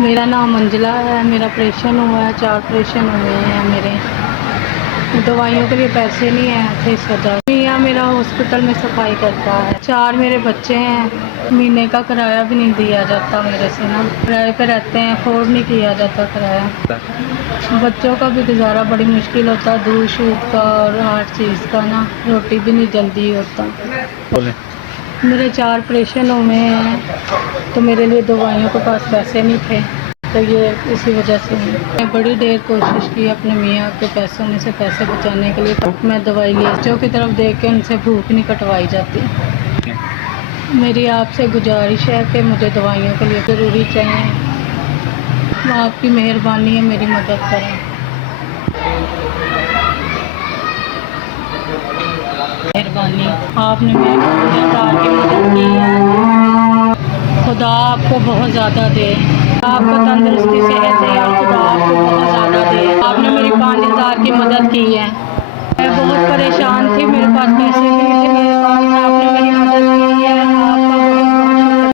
मेरा नाम मंजिला है। मेरा ऑपरेशन हुआ है, 4 ऑपरेशन हुए हैं मेरे। दवाइयों के लिए पैसे नहीं हैं थे इस वजह। मियाँ मेरा हॉस्पिटल में सफाई करता है। 4 मेरे बच्चे हैं। महीने का किराया भी नहीं दिया जाता मेरे से ना। किराए पे रहते हैं, अफोर्ड नहीं किया जाता किराया। बच्चों का भी गुजारा बड़ी मुश्किल होता है, दूध शूध का और हर चीज़ का ना। रोटी भी नहीं जल्दी होता। मेरे 4 ऑपरेशन हुए हैं तो मेरे लिए दवाइयों के पास पैसे नहीं थे, तो ये इसी वजह से मैं बड़ी देर कोशिश की अपने मियाँ के पैसों में से पैसे बचाने के लिए। मैं दवाई ले बच्चों की तरफ देख के उनसे भूख नहीं कटवाई जाती। मेरी आपसे गुजारिश है कि मुझे दवाइयों के लिए ज़रूरी चाहिए। आपकी मेहरबानी है, मेरी मदद करें। मेहरबानी, आपने मेरे 5,000 की मदद की है। खुदा आपको बहुत ज़्यादा दे, आपको तंदुरुस्ती सेहत दे और खुदा आपको बहुत ज़्यादा दे। आपने मेरी 5,000 की मदद की है। मैं बहुत परेशान थी, मेरे पास पैसे